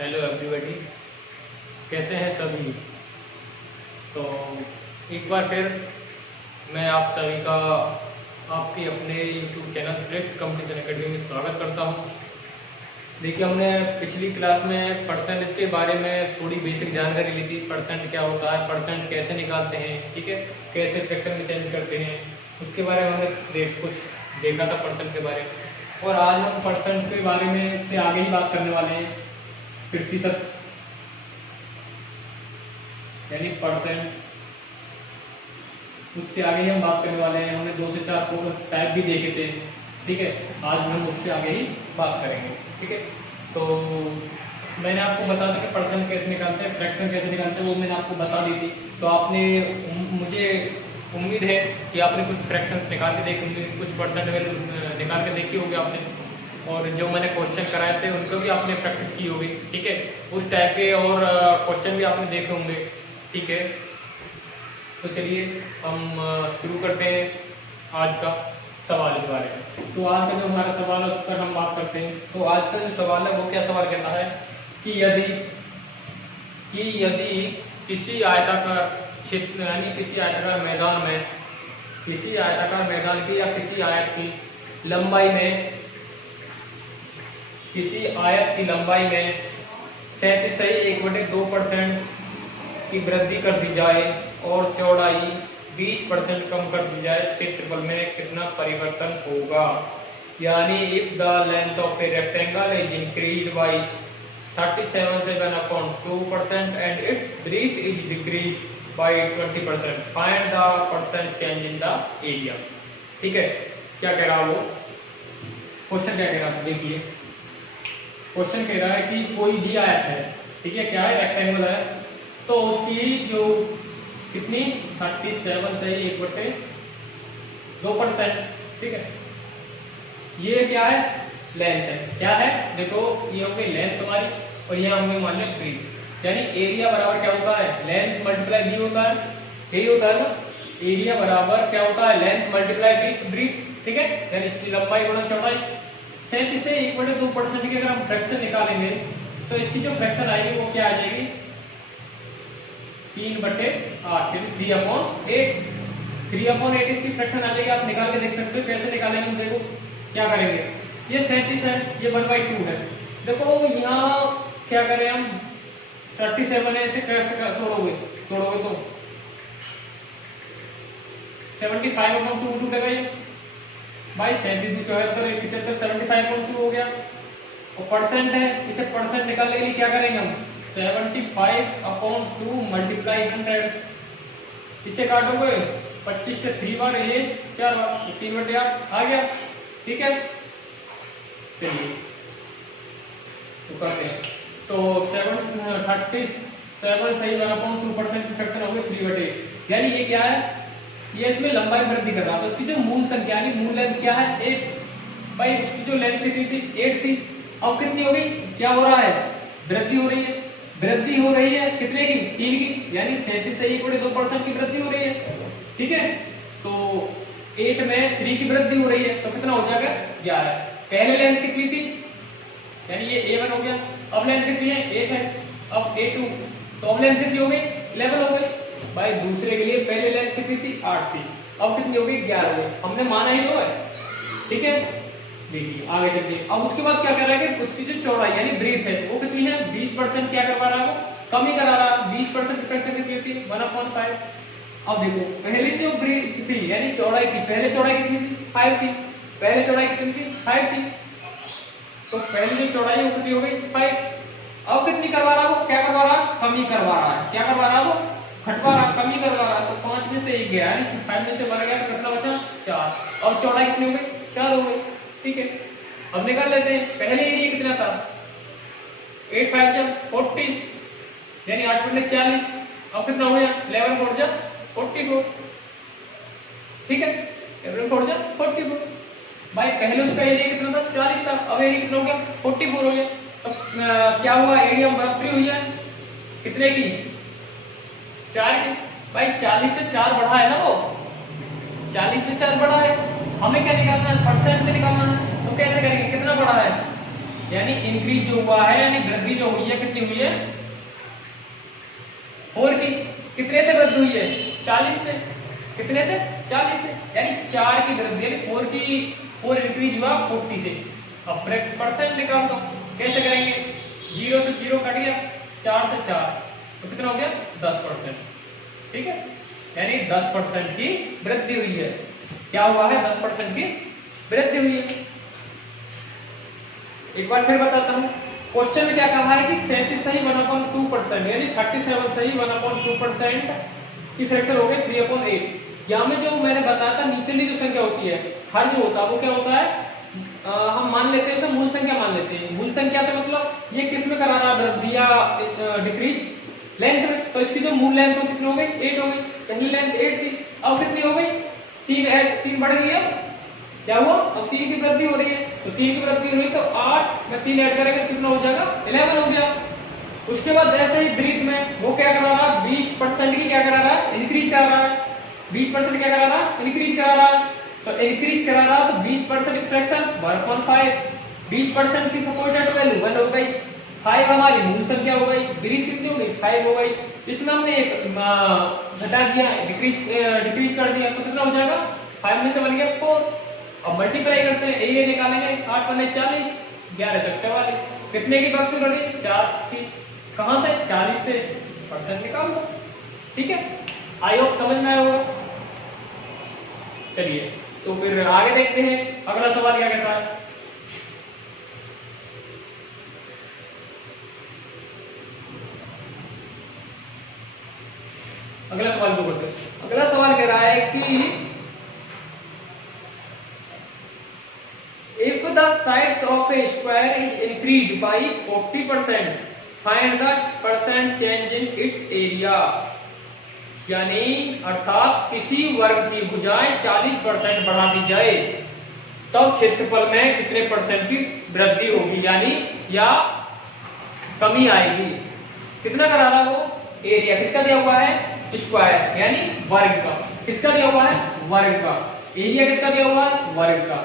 Hello everybody, कैसे हैं सभी। तो एक बार फिर मैं आप सभी का आपके अपने यूट्यूब चैनल श्रेष्ठ कंपटीशन एकेडमी में स्वागत करता हूं। देखिए, हमने पिछली क्लास में परसेंट के बारे में थोड़ी बेसिक जानकारी ली थी। परसेंट क्या होता है, परसेंट कैसे निकालते हैं, ठीक है, कैसे फ्रैक्शन में चेंज करते हैं, उसके बारे में हमने कुछ देखा था परसेंट के बारे में। और आज हम परसेंट के बारे में से आगे ही बात करने वाले हैं। प्रतिशत यानी परसेंट, उससे आगे ही हम बात करने वाले हैं। हमने 2 से 4 टाइप भी देखे थे, ठीक है। आज हम उससे आगे ही बात करेंगे, ठीक है। तो मैंने आपको बता दिया कि परसेंट कैसे निकालते हैं, फ्रैक्शन कैसे निकालते हैं, वो मैंने आपको बता दी थी। तो आपने मुझे उम्मीद है कि आपने कुछ फ्रैक्शंस निकाल के देखे होंगे, कुछ परसेंट वैल्यू निकाल के देखी होगी आपने, और जो मैंने क्वेश्चन कराए थे उनको भी आपने प्रैक्टिस की होगी, ठीक है। उस टाइप के और क्वेश्चन भी आपने देखे होंगे, ठीक है। तो चलिए हम शुरू करते हैं आज का सवाल के बारे में। तो आज का जो हमारा सवाल है उस पर हम बात करते हैं। तो आज का जो सवाल है वो क्या सवाल कहता है कि यदि किसी आयताकार क्षेत्र यानी किसी आयताकार मैदान में, किसी आयताकार मैदान की या किसी आयत की लंबाई में, किसी आयत की लंबाई में 37.2% की वृद्धि कर दी जाए और चौड़ाई 20% कम कर दी जाए, क्षेत्रफल में कितना परिवर्तन होगा। यानी if the length of a rectangle is increased by 37.2% and it's breath is decreased bye 20%, find the percent change in the area. ठीक है, क्या कह रहा वो क्वेश्चन, क्या कह रहा है देखिए। क्वेश्चन कह रहा है कि कोई भी आयत है, ठीक है, क्या है, रेक्टेंगल है, तो उसकी जो कितनी 37 से 1/2%, ठीक है। ये क्या है, लेंथ है। क्या है, देखो ये हो गई लेंथ तुम्हारी, और ये होंगे मान लो ब्रीथ। यानी एरिया बराबर क्या होता है, लेंथ मल्टीप्लाई बी होता है, यही होता है ना। एरिया बराबर क्या होता है, लेंथ मल्टीप्लाई ब्रीथ, ठीक है। यानी इसकी लंबाई गुणा चौड़ाई। 37 से 1/2% की अगर हम फ्रैक्शन निकालेंगे तो इसकी जो फ्रैक्शन आएगी वो क्या आ जाएगी, 3/8, 3/8। 3/8 इसकी फ्रैक्शन आ जाएगी। आप निकाल के देख सकते हो, कैसे निकालेंगे देखो क्या करेंगे। ये 37 है, ये 1/2 है। देखो यहाँ क्या करें हम, 37 है, इसे कैसे तोड़ोगे तो 75/2 टूटेगा ये भाई, 37 74 75 75/2 हो गया। और परसेंट है, इसे परसेंट निकालने के लिए क्या करेंगे हम, 75/2 मल्टीप्लाई 100। इसे काटोगे 25 से 3 बार, ये 4 बार, 3/8 आ गया, ठीक है। चलिए तो करते हैं। तो 37 सही 1/2% की फ्रैक्शन हो गई 3/8। यानी ये क्या है, ये इसमें लंबाई वृद्धि कर रहा है। तो इसकी जो मूल संख्या है, मूल लेंथ क्या है, 8। भाई उसकी जो लेंथ कितनी थी, 8 थी। अब कितनी हो गई, क्या हो रहा है, वृद्धि हो रही है। वृद्धि हो रही है कितने की, 3 की। यानी 37 से 1/2% की वृद्धि हो रही है, ठीक है। तो 8 में 3 की वृद्धि हो रही है, तो कितना हो जाएगा, 11। पहले लेंथ कितनी थी, यानी ये A1 हो गया। अब लेंथ कितनी है, 8 है। अब A2, तो अब लेंथ कितनी हो गई, 11 हो गई। भाई दूसरे के लिए पहले लेंथ कितनी थी, 8 थी, अब कितनी हो गई, 11 हो गई। हमने माना ही तो है, ठीक है। देखिए आगे चलिए। अब उसके बाद क्या कर रहा है कि उसकी जो चौड़ाई यानी ब्रीथ है वो कितनी है, 20% क्या करवा रहा है, वो कम ही करा रहा है। 20% फ्रैक्शन कितनी थी, 1/5। अब देखो पहले जो ब्रीथ थी यानी चौड़ाई थी, पहले चौड़ाई कितनी थी, 5 थी। पहले चौड़ाई कितनी थी, 5 थी। तो पहले जो चौड़ाई वो कितनी हो गई, 5। अब कितनी करवा रहा है वो, क्या करवा रहा है, कम ही करवा रहा है। क्या करवा रहा है वो, घटवा रहा, कम ही करवा रहा। तो 5 में से 1 गया, यानी 5 में से 1 गया, तो कितना बचा, 4। अब चौड़ाई कितनी हो गई, 4 हो गई, ठीक है। अब निकाल लेते हैं, पहले एरिया कितना था, 8 5 जा 40, यानी 8 × 40। अब कितना हो गया, 11 4 जा 44, ठीक है। 11 4 जा 44। भाई पहले उसका एरिया कितना था, 40 था, अब एरिया कितना हो गया, 44 हो गया। तो क्या हुआ, एरिया बढ़ोतरी हुई है कितने की, 4 की। भाई 40 से 4 बढ़ा है ना वो, 40 से 4 बढ़ा है। हमें क्या निकालना है, परसेंट से निकालना है। तो कैसे करेंगे, कितना बढ़ा है, यानी इंक्रीज जो हुआ है, यानी वृद्धि जो हुई है, कितनी हुई है? 4 की। कितने से वृद्धि हुई है? 40 से। कितने से? 40 से। यानी 4 की वृद्धि, यानी 4 इंक्रीज हुआ 40 से। अब परसेंट निकाल दो, कैसे करेंगे? 0 से 0 कट गया, 4 से 4, तो कितना हो गया? 10%। ठीक है, यानी 10% की वृद्धि हुई है। क्या हुआ है? 10% की वृद्धि हुई है। एक बार फिर बताता हूँ, क्वेश्चन में क्या कहा है कि 37 सही 1/2%, यानी 37 सही 1/2% की फ्रैक्शन हो गई 3/8। यहाँ में जो मैंने बताया था, निचली जो संख्या होती है, हर जो होता है वो क्या होता है, हम मान लेते हैं उसे मूल संख्या मान लेते हैं। मूल संख्या से मतलब ये किस में करा रहा है? वृद्धि या डिक्रीज? लेंथ में। तो इसकी जो मूल लेंथ हो कितनी हो गई? 8 हो गई। पहली लेंथ 8 थी, अब कितनी हो गई? 3 बढ़ गई है। क्या हुआ? अब 3 की वृद्धि हो रही है, तो 3 की वृद्धि हुई तो 8 में 3 ऐड करेंगे कितना हो जाएगा? 11 हो गया। उसके बाद ऐसे ही ब्रीथ में वो क्या करा रहा है? 20% की क्या करा रहा है? इंक्रीज करा रहा है। 20% क्या करा रहा है? इंक्रीज करा रहा है। तो इंक्रीज करा रहा है तो 20% फ्रैक्शन 1/5। 20% की सपोर्टेड वैल्यू 1 हो गई। 5 हमारी मूल संख्या हो गई। ब्रीथ कितनी हो गई? 5 हो गई। इसमें हमने एक घटा दिया, डिक्रीज कर दिया, तो कितना हो जाएगा? 5 में से बन गया 4। अब मल्टीप्लाई करते हैं, एरिया निकालेंगे, 8 × 40, 11 × 44। कितने की वृद्धि हो रही? 4 की। कहां से? 40 से। परसेंट निकाल दो। ठीक है, आई होप समझ में आया होगा। चलिए तो फिर आगे देखते हैं अगला सवाल क्या कहता है। अगला सवाल को करते हैं। अगला सवाल कह रहा है कि if the sides of a square is increased by 40%, find the percent change in its area। यानी अर्थात किसी वर्ग की भुजाएं 40% बढ़ा दी जाए तब क्षेत्रफल में कितने परसेंट की वृद्धि होगी, यानी या कमी आएगी। कितना करा रहा वो? एरिया किसका दिया हुआ है? स्क्वायर, यानी वर्ग का। किसका दिया हुआ है? वर्ग का। एरिया किसका दिया हुआ है? वर्ग का।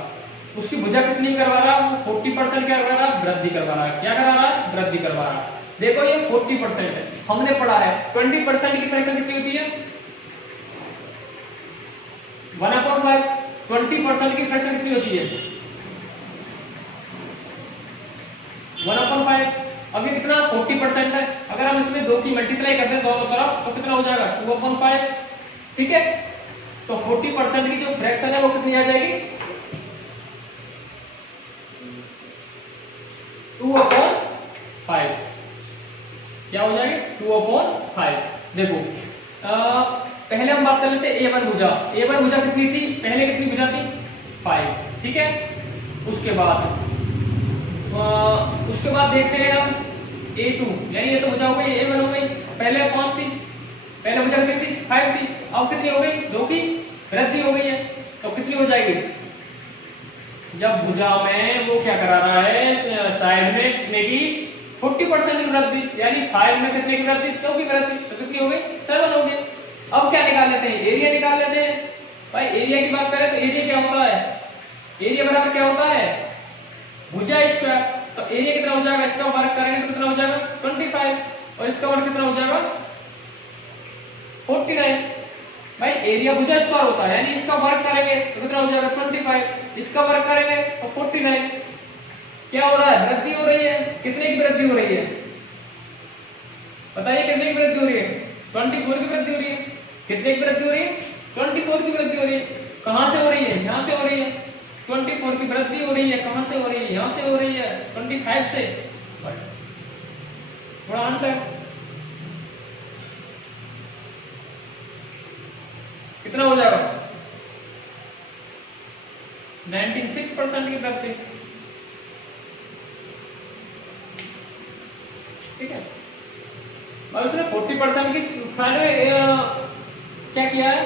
उसकी भुजा कितनी करवा रहा है? 40% क्या करवा रहा है? वृद्धि करवा रहा है। क्या करा रहा है? वृद्धि करवा रहा है। देखो ये 40% है, हमने पढ़ा है 20% की फ्रैक्शन कितनी होती है? 1/5। 20% की फ्रैक्शन कितनी होती है? 1/5। अब ये कितना? 40% है। अगर हम इसमें 2 की मल्टीप्लाई करते हैं दोनों तरफ तो कितना हो जाएगा? 2/5। ठीक है, तो 40% की जो फ्रैक्शन है वो कितनी आ जाएगी? 2/5। क्या हो जाएगी? 2/5। देखो पहले हम बात कर लेते हैं A1 भुजा। A1 भुजा कितनी थी? पहले कितनी भुजा थी? 5। ठीक है, उसके बाद देखते हैं हम A2, यानी ये तो भुजा हो गई A1 हो गई। पहले 5 थी, पहले भुजा कितनी थी? 5 थी। अब कितनी हो गई? 2 की वृद्धि हो गई है, तो कितनी हो जाएगी? जब भुजा में वो क्या करा रहा है? साइड में कितने की? 40% की वृद्धि, यानी 5 में कितने की वृद्धि? 2 की वृद्धि, तो कितनी हो गई? 7 हो गई। अब क्या निकाल लेते हैं? एरिया निकाल लेते हैं। भाई एरिया की बात करें तो एरिया क्या होता है? एरिया बराबर क्या होता है? भुजा स्क्वायर। तो एरिया कितना हो जाएगा? इसका वर्ग करेंगे तो कितना हो जाएगा? 25, और इसका वर्ग कितना हो जाएगा? 49। भाई एरिया भुजा स्क्वायर होता है, यानी इसका वर्ग करेंगे तो कितना हो जाएगा? 25, इसका वर्ग करेंगे तो 49। क्या हो रहा है? वृद्धि हो रही है। कितने की वृद्धि हो रही है? बताइए कितने की वृद्धि हो रही है? 24 की वृद्धि हो रही है। कितने की वृद्धि हो रही है? 24 की वृद्धि हो रही है। कहां से हो रही है? यहां से हो रही है। 24 की वृद्धि हो रही है, कहां से हो रही है? यहां से हो रही है, 25 से। थोड़ा अंतर कितना हो जाएगा? 96% की वृद्धि। ठीक है, और उसने 40% की क्या किया है?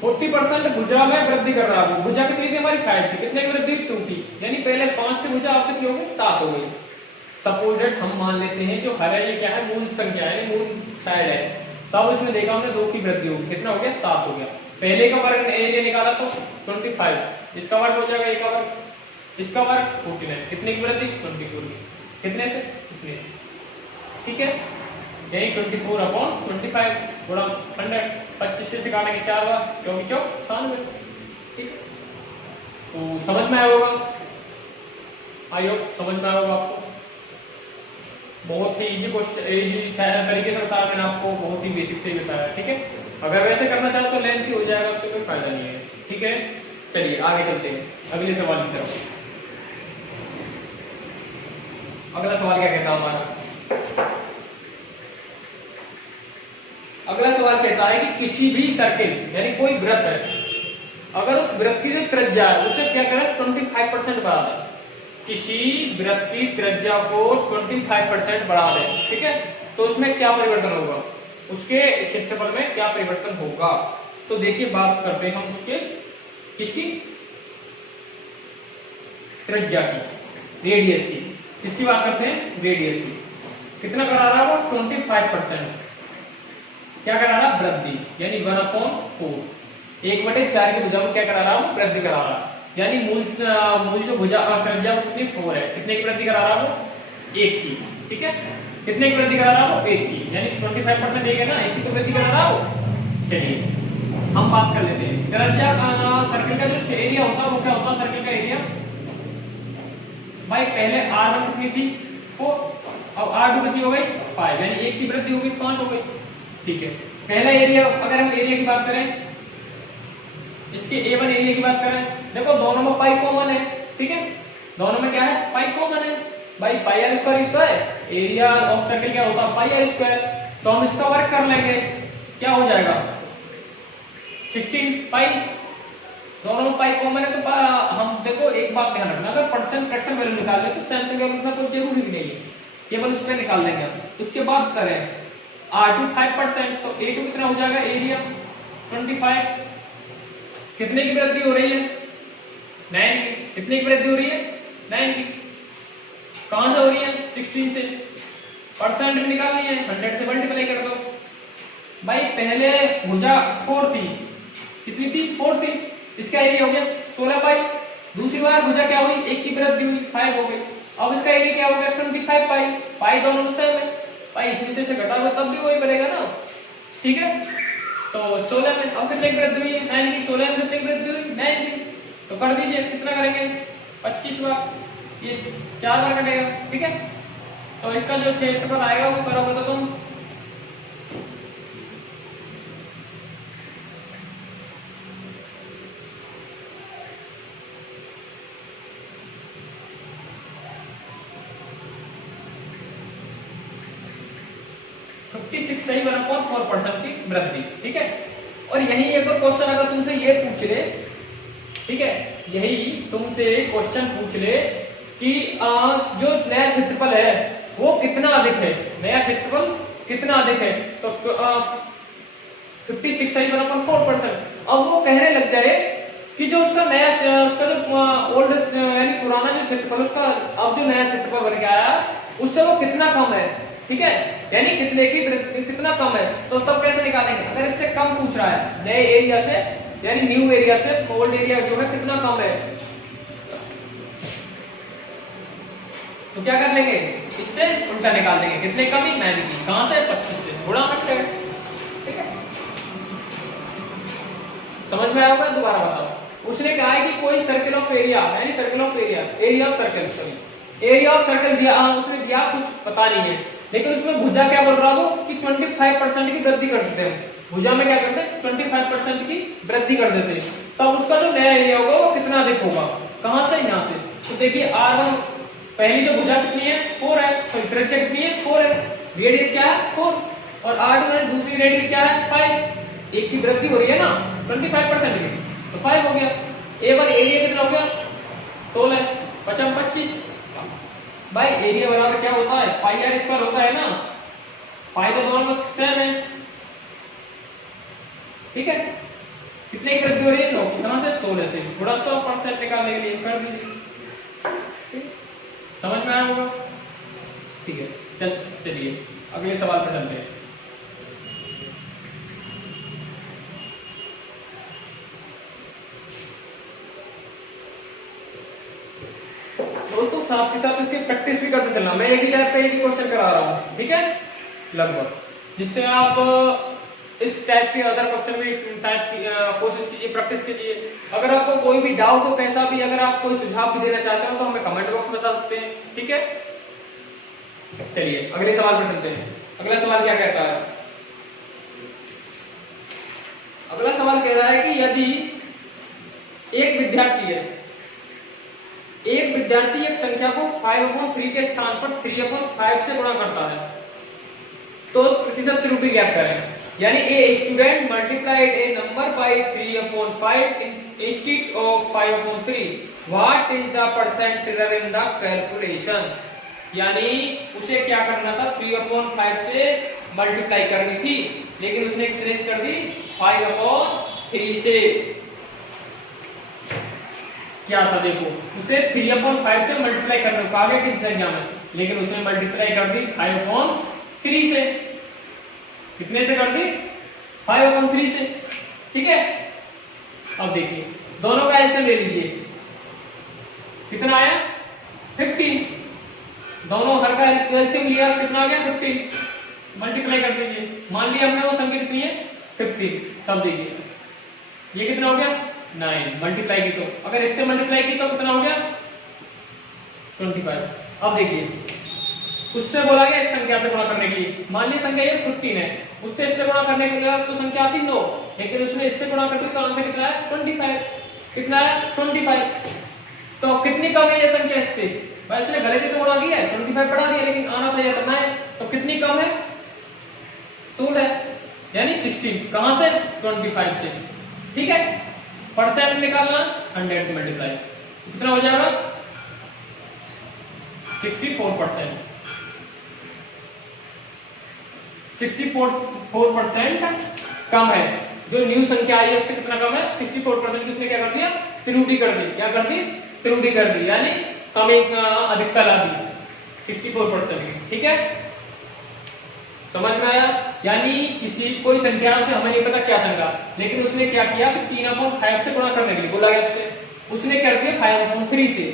40% भुजा में वृद्धि कर रहा है। भुजा कितनी थी हमारी? 5 थी। कितने की वृद्धि? 2 की, यानी पहले 5 थी भुजा, अब कितनी हो गई? 7 हो गई। सपोजेड हम मान लेते हैं जो हर है ये क्या है? मूल संख्या है, मूल साइड है। तब इसमें देखा हमने 2 की वृद्धि होगी। कितना हो गया? 7 हो गया। पहले का वर्ग एरिया निकाला तो 25, इसका वर्ग हो जाएगा, एक का वर्ग इसका वर्ग 49, कितने की वृद्धि 24 की, कितने से कितने, ठीक है। यही 24/25 गुणा 100, 25 से काटेंगे 4 बार, 24 96, ठीक है। तो समझ में आया होगा, आई होप समझ में आया होगा आपको। बहुत ही इजी क्वेश्चन, इजी तरीके से बताया मैंने आपको, बहुत ही बेसिक से बताया, ठीक है। अगर वैसे करना चाहो तो लेंथ ही हो जाएगा, उससे कोई फायदा नहीं है, ठीक है। चलिए आगे चलते हैं अगले सवाल की तरफ। अगला सवाल क्या कहता है हमारा, अगला सवाल कहता है कि किसी भी सर्किल यानी कोई वृत्त है, अगर उस वृत्त की जो त्रिज्या है उसे क्या करें 25% बढ़ा दें, किसी वृत्त की त्रिज्या को 25% बढ़ा दें, ठीक है। तो उसमें क्या परिवर्तन होगा, उसके क्षेत्रफल में क्या परिवर्तन होगा। तो देखिए बात करते हैं हम उसके किसकी, त्रिज्या की, रेडियस की, किसकी बात करते हैं, रेडियस की। कितना करा रहा है वो 25%, क्या करा रहा वृद्धि, यानी 1/4, 1/4 की भुजा में क्या करा रहा वो वृद्धि करा रहा, यानी मूल जो भुजा त्रिज्या कितनी 4 है, कितने की वृद्धि करा रहा वो 1 की, ठीक है। कितने की वृद्धि करा रहा वो 1 की, यानी 25% 1 है ना, 1 की तो वृद्धि करा रहा वो। चलिए हम बात कर लेते हैं त्रिज्या सर्किल का जो एरिया होता है वो क्या होता है, सर्किल का एरिया भाई पहले r1 कितनी थी 4, अब r2 कितनी हो गई 5, यानी 1 की वृद्धि हो गई 5 हो गई, ठीक है। पहला एरिया, अगर हम एरिया की बात करें, इसके A1 एरिया की बात करें, देखो दोनों में पाई कॉमन है, ठीक है, दोनों में क्या है पाई कॉमन है भाई, पाई आर स्क्वायर तो है, एरिया ऑफ सर्किल क्या होता है पाई आर स्क्वायर। तो हम इसका वर्क कर लेंगे, क्या हो जाएगा 16 पाई, दोनों में पाई कॉमन है। तो हम देखो एक बात ध्यान रखना, अगर परसेंट फ्रैक्शन वैल्यू निकालने तो सेंस वैल्यू का कोई जरूरी नहीं है, केवल उस पर निकाल लेंगे। उसके बाद करें R2 5%, तो A2 कितना हो जाएगा एरिया 25, कितने की वृद्धि हो रही है 9 की, कितने की वृद्धि हो रही है 9 की, कहां से हो रही है 16 से, परसेंट में निकालनी है 100 से मल्टीप्लाई कर दो भाई। पहले भुजा 4 थी, कितनी थी 4 थी, इसका एरिया हो गया 16 पाई, दूसरी बार भुजा क्या हुई 1 की वृद्धि हुई 5 हो गई, अब इसका एरिया क्या हो गया 25 पाई, पाई दोनों सेम है, पाई इस विषय से घटा हुआ तब भी वही बनेगा ना, ठीक है। तो 16 में अब कितने की वृद्धि हुई 9 की, 16 में कितने की वृद्धि हुई 9 की, तो कर दीजिए कितना करेंगे 25 बार, ये 4 बार कटेगा, ठीक है। तो इसका जो क्षेत्रफल आएगा वो करोगे तो तुम 56 सही 1/4% की वृद्धि, ठीक है। और यही एक और क्वेश्चन अगर तुमसे ये पूछ ले, ठीक है, यही तुमसे क्वेश्चन पूछ ले कि जो नया क्षेत्रफल है वो कितना अधिक है, नया क्षेत्रफल कितना अधिक है, तो 56 सही 1/4%। अब वो कहने लग जाए कि जो उसका नया उसका जो ओल्ड यानी पुराना जो क्षेत्रफल उसका अब जो नया क्षेत्रफल बन के आया उससे वो कितना कम है, ठीक है, यानी कितने की कितना कम है। तो तब कैसे निकालेंगे, अगर इससे कम पूछ रहा है नए एरिया से यानी न्यू एरिया से ओल्ड एरिया जो है कितना कम है, तो क्या कर लेंगे इससे उल्टा निकाल देंगे, कितने कम ही 9 की, कहां से 25 से गुणा 100, ठीक है। समझ में आएगा, दोबारा बताओ। उसने कहा है कि कोई सर्कल ऑफ एरिया यानी circle of area, area of circle, sorry area of circle दिया, उसने दिया कुछ पता नहीं है, लेकिन उसमें भुजा क्या बोल रहा हो कि 25% की वृद्धि कर देते हैं, भुजा में क्या करते हैं 25% की वृद्धि कर देते हैं, तब उसका जो नया एरिया होगा वो कितना अधिक होगा, कहां से यहाँ से। तो देखिए R1 पहली जो भुजा कितनी है 4 है, तो त्रिज्या कितनी है 4 है, रेडियस क्या है 4, और R2 है दूसरी रेडियस क्या है 5, एक की वृद्धि हो रही है ना 25% की, तो 5 हो गया। A1 एरिया कितना हो गया 16, 25 भाई, एरिया बराबर क्या होता है पाई आर स्क्वायर होता है ना, पाई तो दोनों का सेम है, ठीक है। कितने की वृद्धि हो रही है लोग कहां से 16 से, थोड़ा सा परसेंट निकालने के लिए कर दीजिए, समझ में आया होगा, ठीक है। चलिए अगले सवाल पर चलते हैं। साथ के साथ इसकी प्रैक्टिस भी करते चलना। मैं एक ही टाइप का एक ही क्वेश्चन करा रहा हूँ, ठीक है, लगभग, जिससे आप इस टाइप के अदर क्वेश्चन भी टाइप की कोशिश कीजिए, प्रैक्टिस कीजिए। अगर आपको कोई भी डाउट हो, कैसा भी, अगर आप कोई सुझाव भी देना चाहते हो तो हमें कमेंट बॉक्स में बता सकते हैं, ठीक है। चलिए अगले सवाल पर चलते हैं। अगला सवाल क्या कहता है? अगला सवाल कह रहा है कि यदि एक विद्यार्थी है, एक विद्यार्थी एक संख्या को 5/3 के स्थान पर 3/5 से गुणा करता है, तो प्रतिशत त्रुटि ज्ञात करें। यानी a student multiplied A number by 3/5 instead of 5/3, what is the percent error in the calculation. यानी उसे क्या करना था, 3/5 से मल्टीप्लाई करनी थी, लेकिन उसने कितने से कर दी, 5/3 से। क्या था देखो, उसे 3/5 से मल्टीप्लाई करने को कहा गया किस संख्या में, लेकिन उसने मल्टीप्लाई कर दी 5/3 से। कितने से कर दी, 5/3 से, ठीक है। अब देखिए दोनों का आंसर ले लीजिए, कितना आया, 15। दोनों हर का एलसीएम लिया, कितना आ गया, 15। मल्टीप्लाई कर दीजिए, मान लिया हमने वो संख्या कितनी है, 15। तब देखिए ये कितना हो गया, 9। मल्टीप्लाई की तो, अगर इससे मल्टीप्लाई की तो कितना हो गया, 25। अब देखिए उससे बोला गया इस संख्या से गुणा करने के लिए, मान ली संख्या ये 15 है, उससे इससे गुणा करने के लिए तो संख्या आती 9, लेकिन उसमें इससे गुणा करके तो आंसर कितना है, 25। कितना है, 25। तो कितनी कम है ये संख्या इससे, भाई इसने गलती तो गुणा किया है, 25 बढ़ा दिया, लेकिन आना था इतना है, तो कितनी कम है, 16, यानी 16। कहां से, 25 से, ठीक है। परसेंट निकालना, 100 मल्टीप्लाई, कितना हो जाएगा, 64%। 64% कम है, जो न्यू संख्या आई है उससे कितना कम है, 64%। उसने क्या कर दिया, त्रुटि कर दी, क्या कर दी, त्रुटि कर दी, यानी कमी अधिकता ला दी, 64%, ठीक है। समझ में आया। यानी किसी कोई संख्या से हमें नहीं पता क्या संख्या, लेकिन उसने क्या किया कि 3/5 से गुणा करने के लिए बोला गया उसने कर दिया 5/3 से।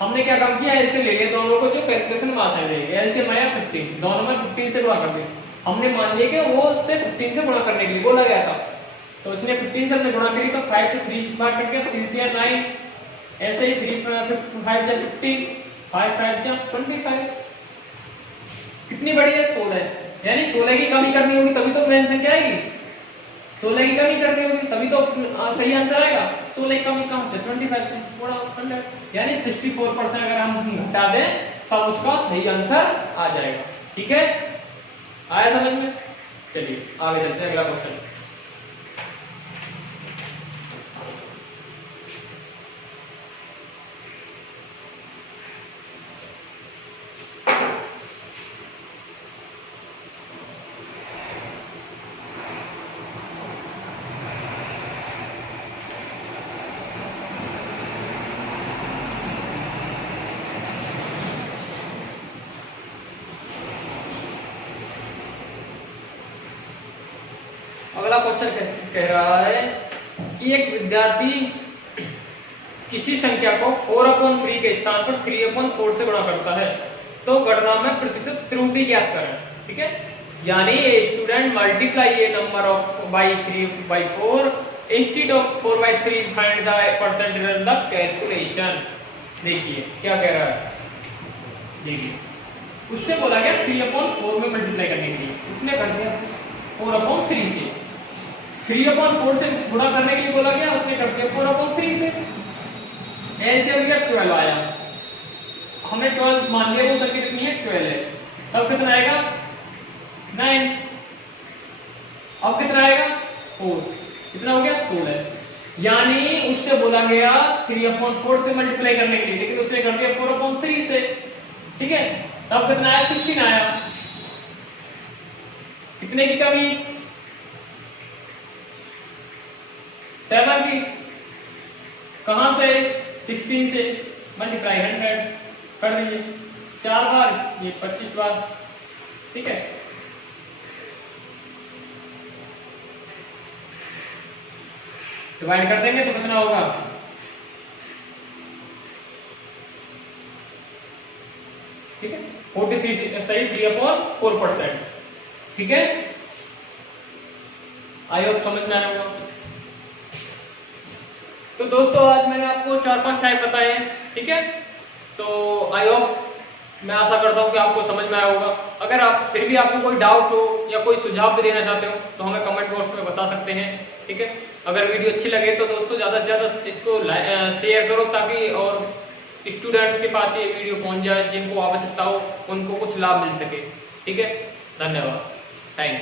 हमने क्या काम किया, ऐसे ले लिया दोनों को, जो कैलकुलेशन में आसान रहेगा, एलसीएम आया 15, दोनों में 15 से गुणा कर दिया। हमने मान लिया कि वो उससे 15 से गुणा करने के लिए बोला गया था, तो उसने 15 से हमने गुणा करी, तो 5 से 3 बार करके 3 दिया 9, ऐसे ही 3 5 जा 15, 5 5 जा 25। कितनी बड़ी है, 16। यानी 16 की कमी करनी होगी तभी तो मेन संख्या आएगी, 16 की कमी करनी होगी तभी तो सही आंसर आएगा। 16 की कमी कहां से, 25 से, थोड़ा 100, यानी 64% अगर हम घटा दें तब उसका सही आंसर आ जाएगा, ठीक है। आया समझ में। चलिए आगे चलते हैं, अगला क्वेश्चन। अगला क्वेश्चन कह रहा है कि एक विद्यार्थी किसी संख्या को 4/3 के स्थान पर 3/4 से गुणा करता है, तो गणना में प्रतिशत त्रुटि ज्ञात करें, ठीक है। यानी student multiply A number of by 3/4 instead of 4/3, find the percent in the calculation. देखिए क्या कह रहा है, देखिए उससे बोला गया 3/4 में मल्टीप्लाई करने के लिए, उसने कर दिया 4/3 से। 3/4 से गुणा करने के लिए बोला गया, उसने कर दिया 4/3 से। एलसीएम लिया 12 आया, हमने 12 मान लिया, वो संख्या कितनी है, 12 है। तब कितना आएगा, 9। अब कितना आएगा, 4। कितना हो गया, 16। यानी उससे बोला गया 3/4 से मल्टीप्लाई करने के लिए, लेकिन उसने कर दिया 4/3 से, ठीक है। तब कितना आया, 16 आया। कितने की कमी, 7 की। कहां से, 16 से, मल्टीप्लाई 100 कर दीजिए, 4 बार, ये 25 बार, ठीक है। डिवाइड कर देंगे तो कितना होगा, 43 सही 3/4%। ठीक है, आई होप समझ में आया होगा। तो दोस्तों आज मैंने आपको 4-5 टाइप बताए हैं। ठीक है, तो आई होप, मैं आशा करता हूँ कि आपको समझ में आया होगा। अगर आप फिर भी आपको कोई डाउट हो या कोई सुझाव भी देना चाहते हो तो हमें कमेंट बॉक्स में बता सकते हैं। ठीक है, अगर वीडियो अच्छी लगे तो दोस्तों ज़्यादा से ज़्यादा इसको शेयर करो, ताकि और स्टूडेंट्स के पास ये वीडियो पहुंच जाए, जिनको आवश्यकता हो उनको कुछ लाभ मिल सके। ठीक है, धन्यवाद, थैंक यू।